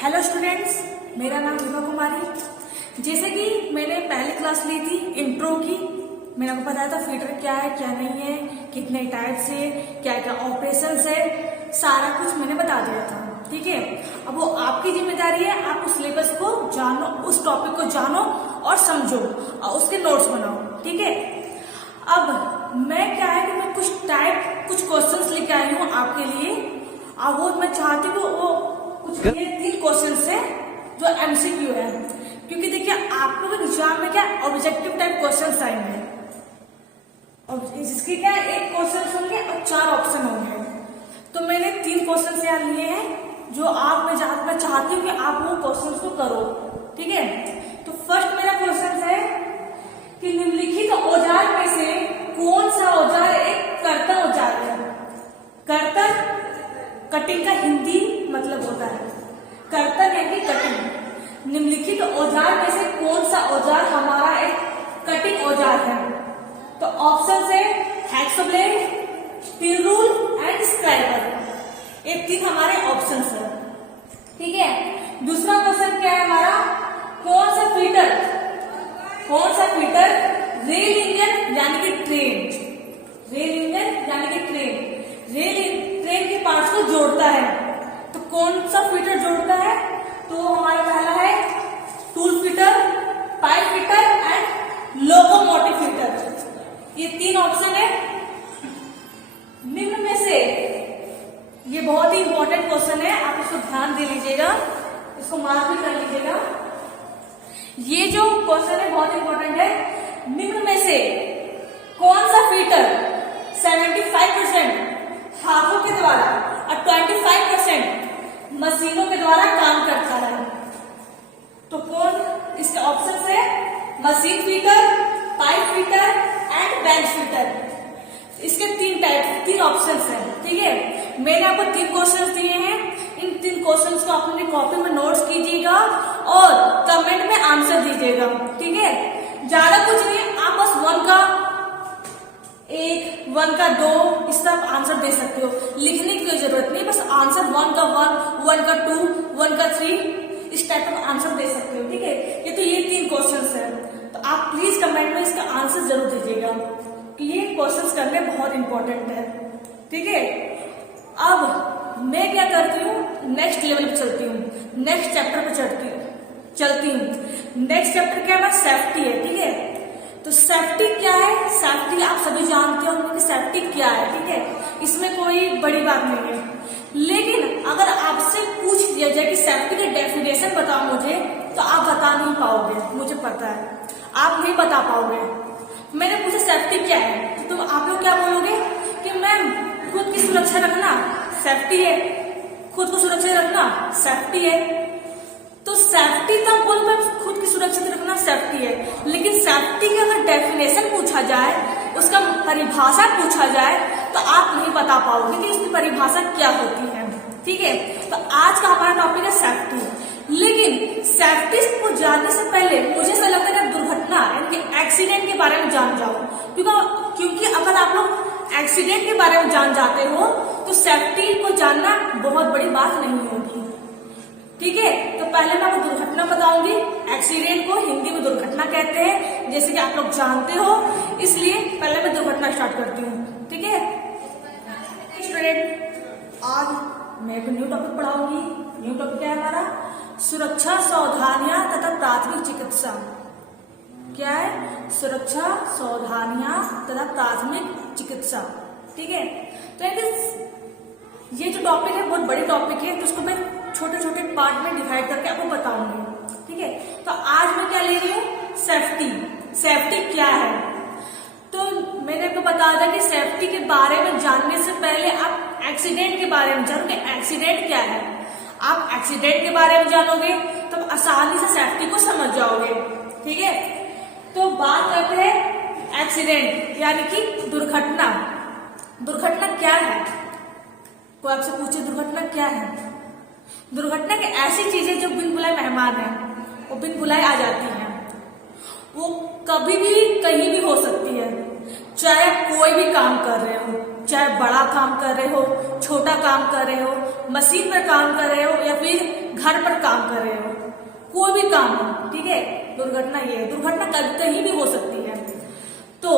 Hello students, मेरा नाम विभा कुमारी। जैसे कि मैंने पहली क्लास ली थी इंट्रो की, मैंने आपको बताया था फीडर क्या है क्या नहीं है, कितने टाइप्स है, क्या क्या ऑपरेशंस है, सारा कुछ मैंने बता दिया था। ठीक है, अब वो आपकी जिम्मेदारी है, आप उस सिलेबस को जानो, उस टॉपिक को जानो और समझो और उसके नोट्स बनाओ। ठीक है, अब मैं क्या है कि मैं कुछ क्वेश्चंस लेके आई हूँ आपके लिए। अब वो मैं चाहती हूँ वो कुछ ये 3 क्वेश्चंस है जो एमसीक्यू है, क्योंकि देखिए आप लोग एग्जाम में क्या ऑब्जेक्टिव टाइप क्वेश्चंस आएंगे और इसके क्या एक क्वेश्चन होंगे और 4 ऑप्शन होंगे। तो मैंने 3 क्वेश्चन यहाँ लिए हैं जो मैं चाहती हूँ कि आप वो क्वेश्चन को करो। ठीक है, तो फर्स्ट मेरा क्वेश्चन है कि निम्नलिखित औजार में से कौन सा औजार एक कर्तन औजार है। कर्तन कटिंग का हिंदी मतलब होता है कर्तन यानी कटिंग। निम्नलिखित औजार में से कौन सा औजार हमारा एक कटिंग औजार है। तो ऑप्शन है hacksaw blade, steel rule and scriber. ये 3 हमारे ऑप्शन है। ठीक है, दूसरा क्वेश्चन क्या है हमारा, कौन सा फीटर रेल इंजन यानी कि ट्रेन के पार्ट्स को जोड़ता है। तो कौन सा फीटर जोड़ता है, तो हमारा पहला है tool fitter, pipe fitter and locomotive fitter. ये 3 ऑप्शन है। निम्न में से ये बहुत ही इंपॉर्टेंट क्वेश्चन है, आप इसको ध्यान दे लीजिएगा, इसको मार्क भी कर लीजिएगा। ये जो क्वेश्चन है बहुत इंपॉर्टेंट है। निम्न में से कौन सा फीटर 75% हाथों के द्वारा और 25% मशीनों के द्वारा काम करता है। तो कौन इसके ऑप्शन है, machine fitter, pipe fitter and bench fitter. इसके 3 ऑप्शंस हैं। ठीक है, मैंने आपको 3 क्वेश्चंस दिए हैं। इन 3 क्वेश्चंस को अपनी कॉपी में नोट्स कीजिएगा और कमेंट में आंसर दीजिएगा। ठीक है, ज्यादा कुछ नहीं, आप बस 1 का 1, 1 का 2 इस तरह आंसर दे सकते हो, लिखने की कोई जरूरत नहीं, बस आंसर 1 का 1, 1 का 2, 1 का 3 इस टाइप का आंसर दे सकते हो। ठीक है, ये 3 क्वेश्चंस है, तो आप प्लीज कमेंट में इसका आंसर जरूर दीजिएगा कि ये क्वेश्चंस करने बहुत इंपॉर्टेंट है। ठीक है, अब मैं क्या करती हूँ, नेक्स्ट लेवल पे चलती हूँ, नेक्स्ट चैप्टर पे चलती हूँ। नेक्स्ट चैप्टर क्या है, सेफ्टी है। ठीक है, तो सेफ्टी क्या है, सेफ्टी आप सभी जानते हो कि सेफ्टी क्या है। ठीक है, इसमें कोई बड़ी बात नहीं है, लेकिन अगर आपसे पूछ दिया जाए कि सेफ्टी का डेफिनेशन बताओ मुझे, तो आप बता नहीं पाओगे, मुझे पता है आप नहीं बता पाओगे। मैंने पूछा सेफ्टी क्या है, तो आप लोग क्या बोलोगे कि मैम खुद की सुरक्षा रखना सेफ्टी है, खुद को सुरक्षित रखना सेफ्टी है। तो सेफ्टी तक बोल पर खुद की सुरक्षित रखना सेफ्टी है, लेकिन सेफ्टी का अगर डेफिनेशन पूछा जाए, उसका परिभाषा पूछा जाए, तो आप नहीं बता पाओगे कि उसकी परिभाषा क्या होती है। ठीक है, तो आज का हमारा टॉपिक है सेफ्टी। लेकिन सेफ्टी को जानने से पहले मुझे ऐसा लगता है कि दुर्घटना यानी कि एक्सीडेंट के बारे में जान जाओ, क्योंकि अगर आप लोग एक्सीडेंट के बारे में जान जाते हो तो सेफ्टी को जानना बहुत बड़ी बात नहीं होगी। ठीक है, तो पहले मैं आपको दुर्घटना बताऊंगी। एक्सीडेंट को हिंदी में दुर्घटना कहते हैं, जैसे कि आप लोग जानते हो, इसलिए पहले मैं दुर्घटना स्टार्ट करती हूँ। ठीक है स्टूडेंट, आज मैं एक न्यू टॉपिक पढ़ाऊंगी। न्यू टॉपिक क्या है हमारा, सुरक्षा सावधानियां तथा प्राथमिक चिकित्सा। क्या है, सुरक्षा सावधानियां तथा प्राथमिक चिकित्सा। ठीक है, तो ये जो टॉपिक है बहुत बड़ी टॉपिक है, तो उसको मैं छोटे छोटे पार्ट में डिवाइड करके आपको बताऊंगी। ठीक है, तो आज मैं क्या ले रही हूँ, सेफ्टी क्या है। तो मैंने आपको बताया था कि सेफ्टी के बारे में जानने से पहले आप एक्सीडेंट के बारे में जानो कि एक्सीडेंट क्या है। आप एक्सीडेंट के बारे में जानोगे तो आसानी से सेफ्टी को समझ जाओगे। ठीक है, तो बात करते हैं एक्सीडेंट यानी कि दुर्घटना। दुर्घटना क्या है, कोई आपसे पूछे दुर्घटना क्या है। दुर्घटना की ऐसी चीजें जो बिन बुलाए मेहमान है, वो बिन बुलाए आ जाती हैं। वो कभी भी कहीं भी हो सकती है, चाहे कोई भी काम कर रहे हो, चाहे बड़ा काम कर रहे हो, छोटा काम कर रहे हो, मशीन पर काम कर रहे हो या फिर घर पर काम कर रहे हो, कोई भी काम हो, ठीक है, दुर्घटना ये है। दुर्घटना कहीं भी हो सकती है। तो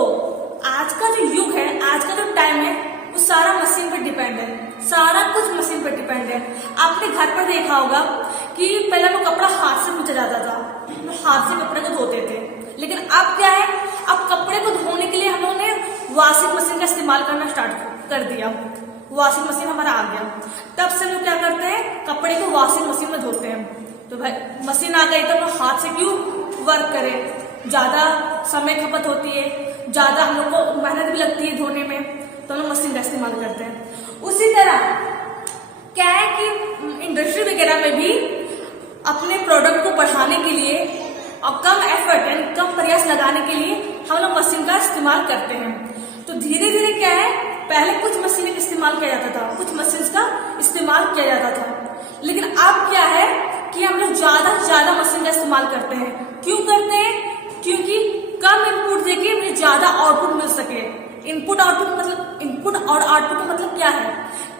आज का जो युग है, आज का जो टाइम है, वो सारा मशीन पर डिपेंड है, सारा कुछ मशीन पर डिपेंड है। आपने घर पर देखा होगा कि पहले वो कपड़ा हाथ से पूछा जाता था, तो हाथ से कपड़े को धोते थे, लेकिन अब क्या है, अब कपड़े को धोने के लिए हम लोगों ने वॉशिंग मशीन का इस्तेमाल करना स्टार्ट कर दिया। वॉशिंग मशीन हमारा आ गया, तब से लोग क्या करते हैं, कपड़े को वॉशिंग मशीन में धोते हैं। तो भाई मशीन आ गई तो हम हाथ से क्यों वर्क करें, ज्यादा समय खपत होती है, ज्यादा हम लोग को मेहनत भी लगती है धोने में, तो हम लोग मशीन का इस्तेमाल करते हैं। उसी तरह क्या है कि इंडस्ट्री वगैरह में भी अपने प्रोडक्ट को बढ़ाने के लिए और कम एफर्ट यानी कम प्रयास लगाने के लिए हम लोग मशीन का इस्तेमाल करते हैं। तो धीरे धीरे क्या है, पहले कुछ मशीन का इस्तेमाल किया जाता था, कुछ मशीन का इस्तेमाल किया जाता था, लेकिन अब क्या है कि हम लोग ज्यादा से ज्यादा मशीन का इस्तेमाल करते हैं। क्यों करते हैं? क्योंकि कम इनपुट देके मुझे ज्यादा आउटपुट मिल सके। इनपुट आउटपुट मतलब, इनपुट और आउटपुट का मतलब क्या है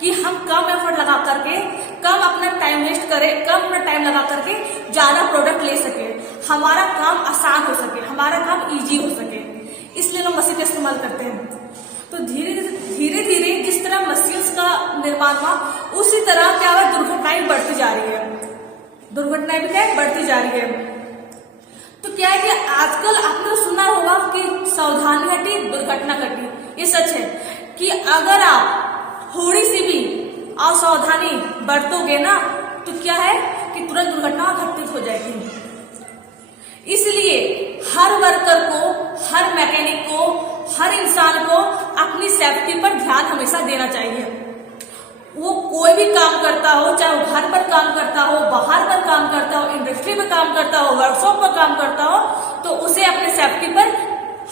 कि हम कम एफर्ट लगा करके, कम अपना टाइम वेस्ट करें, कम अपना टाइम लगा करके ज्यादा प्रोडक्ट ले सके, हमारा काम आसान हो सके, हमारा काम इजी हो सके, इसलिए लोग मशीन का इस्तेमाल करते हैं। तो धीरे धीरे जिस तरह मशीन्स का निर्माण हुआ, उसी तरह क्या हुआ, दुर्घटनाएं बढ़ती जा रही है, दुर्घटनाएं भी क्या बढ़ती जा रही है। तो क्या है कि आजकल आपने तो सुना होगा कि सावधानी हटी दुर्घटना घटी। ये सच है कि अगर आप थोड़ी सी भी असावधानी बरतोगे ना, तो क्या है कि तुरंत दुर्घटना घटित हो जाएगी। इसलिए हर वर्कर को, हर मैकेनिक को, हर इंसान को अपनी सेफ्टी पर ध्यान हमेशा देना चाहिए। वो कोई भी काम करता हो, चाहे वो घर पर काम करता हो, बाहर पर काम करता हो, इंडस्ट्री में काम करता हो, वर्कशॉप पर काम करता हो, तो उसे अपने सेफ्टी पर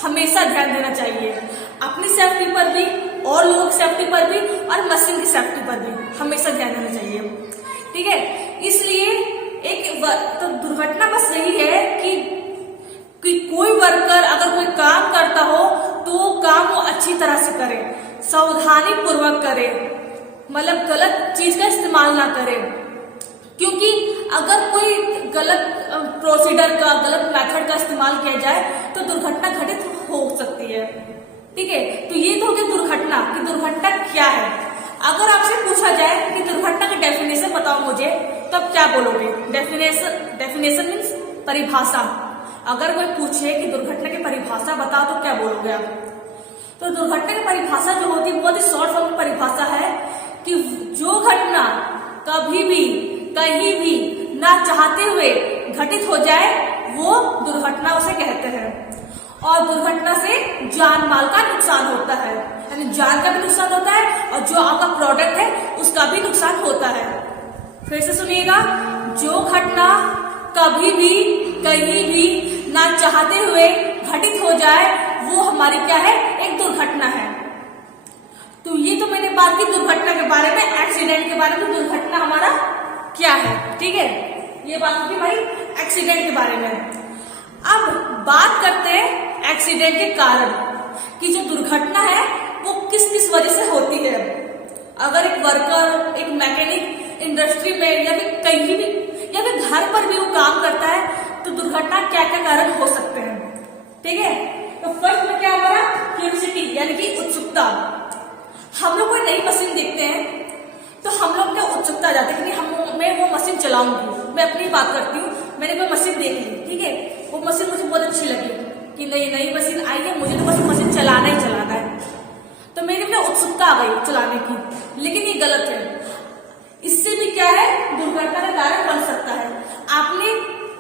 हमेशा ध्यान देना चाहिए। अपनी सेफ्टी पर भी और लोगों की सेफ्टी पर भी और मशीन की सेफ्टी पर भी हमेशा ध्यान देना चाहिए, ठीक है। इसलिए तो दुर्घटना बस यही है कि कोई वर्कर अगर कोई काम करता हो तो वो काम वो अच्छी तरह से करे, सावधानी पूर्वक करे, मतलब गलत चीज का इस्तेमाल ना करे। क्योंकि अगर कोई गलत प्रोसीजर का, गलत मेथड का इस्तेमाल किया जाए तो दुर्घटना घटित हो सकती है, ठीक है। तो ये तो हो गई दुर्घटना कि दुर्घटना क्या है। अगर आपसे पूछा जाए कि दुर्घटना का डेफिनेशन बताओ मुझे, तो आप क्या बोलोगे? डेफिनेशन मीन्स परिभाषा। अगर कोई पूछे कि दुर्घटना की परिभाषा बताओ तो क्या बोलोगे आप? तो दुर्घटना की परिभाषा जो होती है बहुत ही शॉर्ट फॉर्म की परिभाषा है कि जो घटना कभी भी कहीं भी ना चाहते हुए घटित हो जाए वो दुर्घटना उसे कहते हैं। और दुर्घटना से जान माल का नुकसान होता है, यानी जान का भी नुकसान होता है और जो आपका प्रोडक्ट है उसका भी नुकसान होता है। फिर से सुनिएगा, जो घटना कभी भी कहीं भी ना चाहते हुए घटित हो जाए वो हमारी क्या है, एक दुर्घटना है। तो ये तो मैंने बात की दुर्घटना के बारे में, एक्सीडेंट के बारे में। दुर्घटना हमारा क्या है, ठीक है, ये बात होगी भाई एक्सीडेंट के बारे में। अब बात करते हैं एक्सीडेंट के कारण कि जो दुर्घटना है वो किस किस वजह से होती है। अगर एक वर्कर, एक मैकेनिक इंडस्ट्री में या फिर कहीं भी या फिर घर पर भी वो काम करता है तो दुर्घटना क्या क्या कारण हो सकते हैं, ठीक है। तो फर्स्ट में क्या हमारा क्यूरियोसिटी यानी कि उत्सुकता। हम लोग कोई नई मशीन देखते हैं तो हम लोग क्या उत्सुकता आ जाती है कि मैं वो मशीन चलाऊंगी। मैं अपनी बात करती हूँ, मैंने कोई मशीन देख ली, ठीक है, वो मशीन मुझे बहुत अच्छी लगी कि नई मशीन आई है, मुझे तो बस मशीन चलाना ही चलाना है, तो मेरे में उत्सुकता आ गई चलाने की। लेकिन ये गलत है, इससे भी क्या है, दुर्घटना का कारण बन सकता है। आपने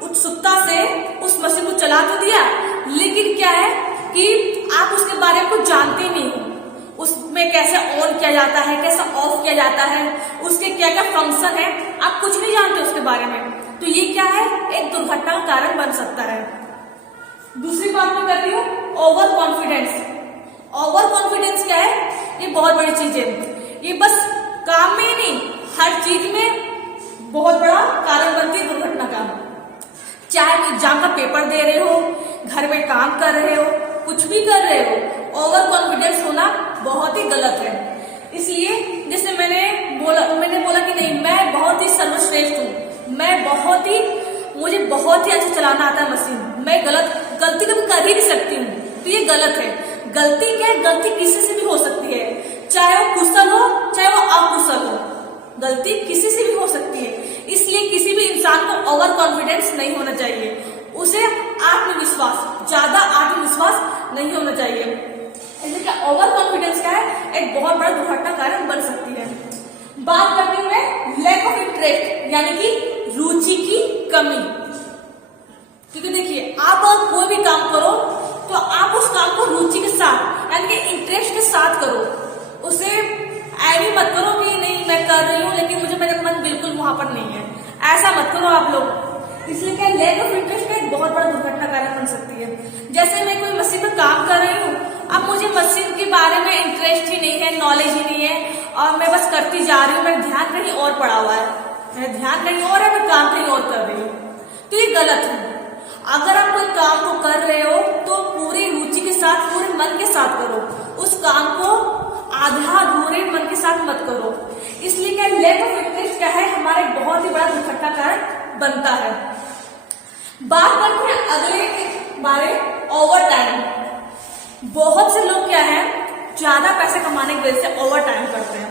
उत्सुकता से उस मशीन को चला तो दिया, लेकिन क्या है कि आप उसके बारे में कुछ जानते नहीं हो, उसमें कैसे ऑन किया जाता है, कैसे ऑफ किया जाता है, उसके क्या क्या फंक्शन है, आप कुछ नहीं जानते उसके बारे में, तो ये क्या है, एक दुर्घटना का कारण बन सकता है। दूसरी बात मैं कर रही हूँ ओवर कॉन्फिडेंस। ओवर कॉन्फिडेंस क्या है, ये बहुत बड़ी चीज है, ये बस काम में ही नहीं हर चीज में बहुत बड़ा कारण बनती है दुर्घटना का। चाहे एग्जाम का पेपर दे रहे हो, घर में काम कर रहे हो, कुछ भी कर रहे हो, ओवर कॉन्फिडेंस होना बहुत ही गलत है। इसलिए जैसे मैंने बोला कि नहीं मैं बहुत ही सर्वश्रेष्ठ हूँ, मुझे बहुत ही अच्छा चलाना आता है मशीन। मैं गलती कभी कर ही नहीं सकती हूँ, तो ये गलत है। गलती क्या है? गलती किसी से भी हो सकती है, चाहे वो कुशल हो चाहे वो अकुशल हो, गलती किसी से भी हो सकती है। इसलिए किसी भी इंसान को ओवर कॉन्फिडेंस नहीं होना चाहिए, उसे ज्यादा आत्मविश्वास नहीं होना चाहिए। इसलिए क्या ओवर कॉन्फिडेंस क्या है? एक बहुत बड़ा दुर्घटना कारण बन सकती है। बात करती हूँ मैं लैक ऑफ इंटरेस्ट, यानी कि रुचि की कमी। क्योंकि देखिए, आप अगर कोई भी काम करो तो आप उस काम को रुचि के साथ यानी कि इंटरेस्ट के साथ करो। उसे ऐवी मत करो कि नहीं मैं कर रही हूँ लेकिन मुझे मेरा मन बिल्कुल वहां पर नहीं है, ऐसा मत करो आप लोग। इसलिए क्या लैक ऑफ इंटरेस्ट का एक बहुत बड़ा दुर्घटना कारण बन सकती है। जैसे मैं कोई मशीन पर काम कर रही हूँ, अब मुझे मशीन के बारे में इंटरेस्ट ही नहीं है, नॉलेज ही नहीं है, और मैं बस करती जा रही हूँ, मेरा ध्यान कहीं और पड़ा हुआ है, मेरा ध्यान कहीं और है, मैं काम कहीं और कर रही हूँ, तो ये गलत है। अगर आप कोई काम को कर रहे हो तो पूरी रुचि के साथ, पूरे मन के साथ करो, उस काम को आधा अधूरे मन के साथ मत करो। इसलिए क्या लैक ऑफ इंटरेस्ट क्या है, हमारा एक बहुत ही बड़ा दुर्घटना कारण बनता है। बात करते हैं अगले के बारे, ओवर टाइम। बहुत से लोग क्या है, ज्यादा पैसे कमाने की वजह से ओवर टाइम करते हैं।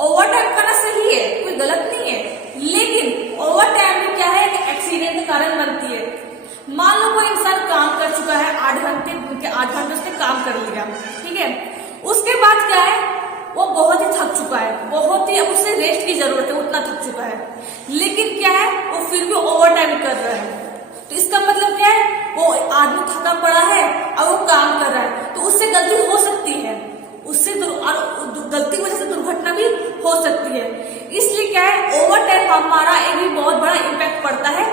ओवर टाइम करना सही है, कोई गलत नहीं है, लेकिन ओवर टाइम में क्या है, एक एक्सीडेंट का कारण बनती है। मान लो कोई इंसान काम कर चुका है 8 घंटे उसने काम कर लिया, ठीक है, उसके बाद क्या है, वो बहुत ही थक चुका है, बहुत ही अब उसे रेस्ट की जरूरत है, उतना थक चुका है, लेकिन क्या है वो फिर भी ओवर टाइम कर रहा है। तो इसका मतलब क्या है, वो आदमी थका पड़ा है और वो काम कर रहा है, तो उससे गलती हो सकती है, उससे गलती की वजह से दुर्घटना भी हो सकती है। इसलिए क्या है, ओवर टाइम हमारा एक भी बहुत बड़ा इम्पैक्ट पड़ता है,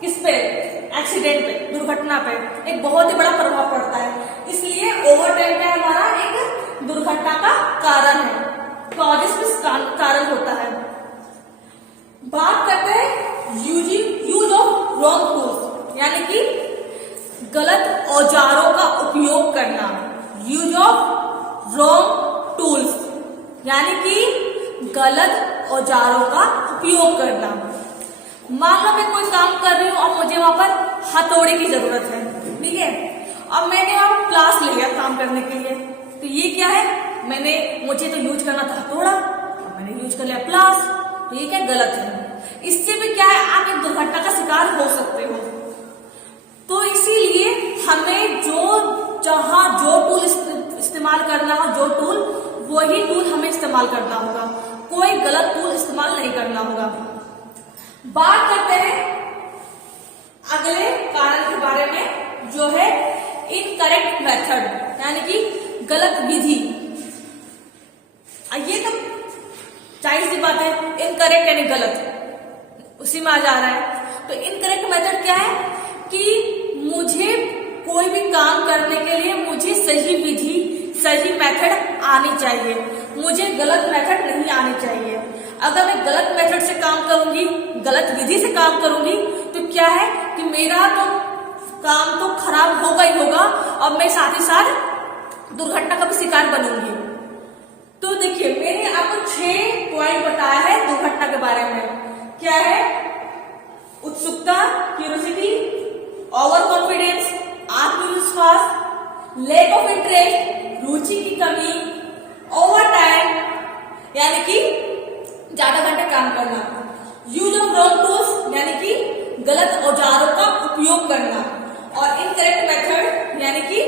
किस पे, एक्सीडेंट पे, दुर्घटना पे एक बहुत ही बड़ा प्रभाव पड़ता है। इसलिए ओवर टाइम क्या है, हमारा एक दुर्घटना का कारण है, कॉजेस में कारण होता है। बात करते हैं यूज ऑफ रॉन्ग टूल्स, यानी कि गलत औजारों का उपयोग करना। यूज ऑफ रॉन्ग टूल्स यानी कि गलत औजारों का उपयोग करना। मान लो मैं कोई काम कर रही हूँ और मुझे वहां पर हथौड़े की जरूरत है, ठीक है, अब मैंने वहां पर क्लास लिया काम करने के लिए, तो ये क्या है, मुझे तो यूज करना था हथौड़ा, मैंने यूज कर लिया प्लास, तो ये क्या गलत है। इससे भी क्या है, आप एक दुर्घटना का शिकार हो सकते हो। तो इसीलिए हमें जहां जो टूल इस्तेमाल करना हो, जो टूल, वही टूल हमें इस्तेमाल करना होगा, कोई गलत टूल इस्तेमाल नहीं करना होगा। बात करते हैं अगले कारण के बारे में, जो है इनकरेक्ट मेथड, यानी कि गलत विधि। ये तो जाहिर सी बात है, इनकरेक्ट यानी गलत, उसी में आ जा रहा है। तो इनकरेक्ट मेथड क्या है कि मुझे कोई भी काम करने के लिए मुझे सही विधि, सही मेथड आनी चाहिए, मुझे गलत मेथड नहीं आनी चाहिए। अगर मैं गलत मेथड से काम करूंगी, गलत विधि से काम करूंगी, तो क्या है कि मेरा तो काम तो खराब होगा ही होगा, और मैं साथ ही साथ दुर्घटना का भी शिकार बनूंगी। तो देखिए, मैंने आपको 6 पॉइंट बताया है दुर्घटना के बारे में। क्या है, उत्सुकता, क्यूरियोसिटी, ओवर कॉन्फिडेंस, आत्मविश्वास, लैक ऑफ इंटरेस्ट, रुचि की कमी, ओवर टाइम यानी कि ज्यादा घंटे काम करना, यूज ऑफ रॉन्ग टूल्स यानी कि गलत औजारों का उपयोग करना, और इनकरेक्ट मेथड यानी कि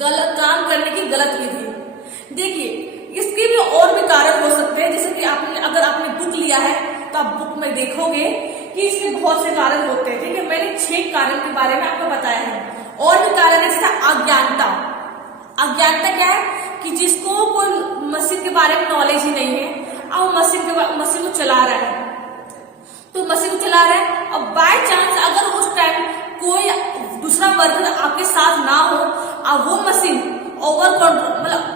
गलत काम करने की गलत विधि। देखिए, इसके भी और भी कारण हो सकते हैं, जैसे कि अगर आपने बुक लिया है तो आप बुक में देखोगे कि इसके बहुत से कारण होते हैं, ठीक है। मैंने 6 कारण के बारे में आपको बताया है। और भी कारण है जैसे अज्ञानता। अज्ञानता क्या है कि जिसको कोई मशीन के बारे में नॉलेज ही नहीं है, अब मशीन को चला रहा है, तो मशीन को चला रहा है, और बाय चांस अगर उस टाइम कोई दूसरा वर्कर आपके साथ ना हो और वो मशीन ओवर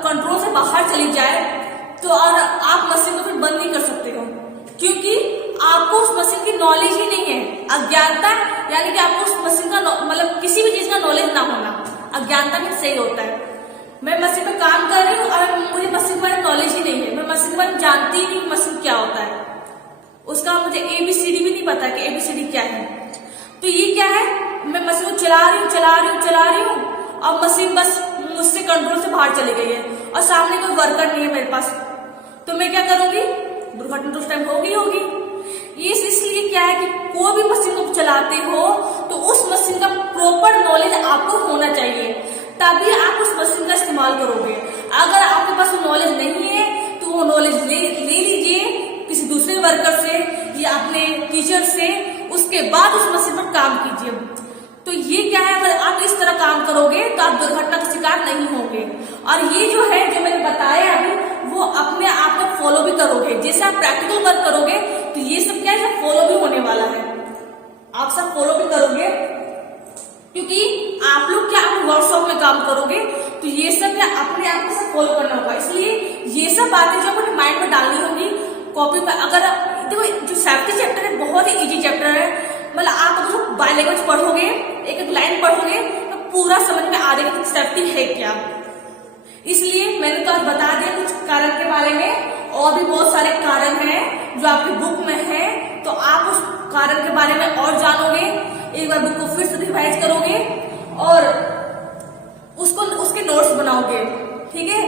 कंट्रोल से बाहर चली जाए, तो और आप मशीन को फिर बंद नहीं कर सकते हो, क्योंकि आपको उस मशीन की नॉलेज ही नहीं है। अज्ञानता यानी कि आपको उस मशीन का मतलब किसी भी चीज का नॉलेज ना होना, अज्ञानता में सही होता है। मैं मशीन में काम कर रही हूँ और मुझे मशीन के बारे में नॉलेज ही नहीं है, मैं मशीन के बारे में जानती ही नहीं मशीन क्या होता है, उसका मुझे ABCD भी नहीं पता कि ABCD क्या है। तो ये क्या है, मैं मशीन को चला रही हूँ, अब मशीन बस मुझसे कंट्रोल से बाहर चली गई है और सामने कोई वर्कर नहीं है मेरे पास, तो मैं क्या करूंगी, दुर्घटना तो उस टाइम होगी। ये इसलिए क्या है कि कोई भी मशीन को चलाते हो तो उस मशीन का प्रॉपर नॉलेज आपको होना चाहिए, तभी आप उस मशीन का इस्तेमाल करोगे। अगर आपके पास नॉलेज नहीं है तो वो नॉलेज ले लीजिए किसी दूसरे वर्कर से या अपने टीचर से, उसके बाद उस मशीन पर काम कीजिए। तो ये क्या है, अगर आप इस तरह काम करोगे तो आप दुर्घटना का शिकार नहीं होंगे। और ये जो है, जो मैंने बताया अभी, वो अपने आप को फॉलो भी करोगे। जैसे आप प्रैक्टिकल वर्क करोगे तो ये सब क्या है, फॉलो भी होने वाला है, आप सब फॉलो भी करोगे, क्योंकि आप लोग क्या वर्कशॉप में काम करोगे तो ये सब क्या अपने आप को सब फॉलो करना होगा। इसलिए ये सब बातें जो अपने माइंड में डालनी होगी कॉपी में। अगर देखो, जो सेफ्टी चैप्टर है बहुत ही इजी चैप्टर है, मतलब आप अगर उसको बाय लैंग्वेज पढ़ोगे, एक लाइन पढ़ोगे तो पूरा समझ में आ जाएगा कि सेफ्टी है क्या। इसलिए मैंने तो आज बता दिया कुछ कारण के बारे में, और भी बहुत सारे कारण हैं जो आपकी बुक में है, तो आप उस कारण के बारे में और जानोगे। एक बार बुक को फिर से रिवाइज करोगे और उसके नोट्स बनाओगे, ठीक है।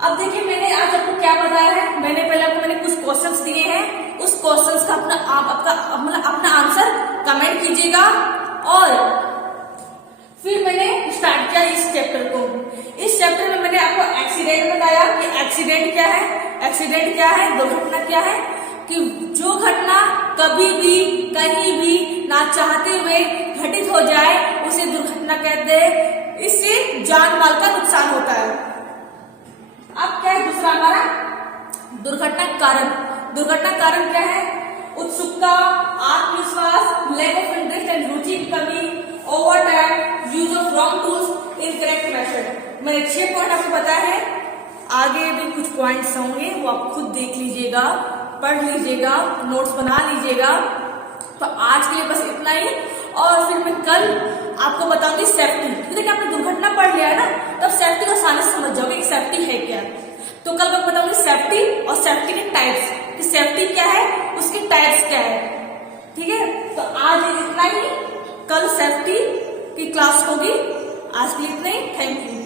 अब देखिए, मैंने आज आपको क्या बताया है, मैंने कुछ क्वेश्चंस दिए हैं, उस क्वेश्चंस का अपना आंसर कमेंट कीजिएगा। और फिर मैंने स्टार्ट किया इस चैप्टर को। इस चैप्टर में मैंने आपको एक्सीडेंट बताया कि एक्सीडेंट क्या है, दुर्घटना क्या है, कि जो घटना कभी भी कहीं भी ना चाहते हुए घटित हो जाए उसे दुर्घटना कहते हैं। इससे जान माल का नुकसान होता है। अब क्या है दूसरा हमारा दुर्घटना कारण क्या है, उत्सुकता, आत्मविश्वास, लैक ऑफ इंटरेस्ट एंड रुचि की कमी, over time, use of wrong tools, incorrect method. मैंने 6 पॉइंट आपको बताया है, आगे भी कुछ पॉइंट्स होंगे वो आप खुद देख लीजिएगा, पढ़ लीजिएगा, नोट्स बना लीजिएगा। तो आज के लिए बस इतना ही, और फिर मैं कल आपको बताऊंगी सेफ्टी। देखिए, आपने दुर्घटना पढ़ लिया है ना, तब सेफ्टी को आसानी से समझ जाओगे कि सेफ्टी है क्या। तो कल मैं बताऊंगी सेफ्टी और सेफ्टी के टाइप्स, कि सेफ्टी क्या है, उसके टाइप्स क्या है, ठीक है। तो आज इतना ही, कल सेफ्टी की क्लास होगी। आज के लिए इतना ही, थैंक यू।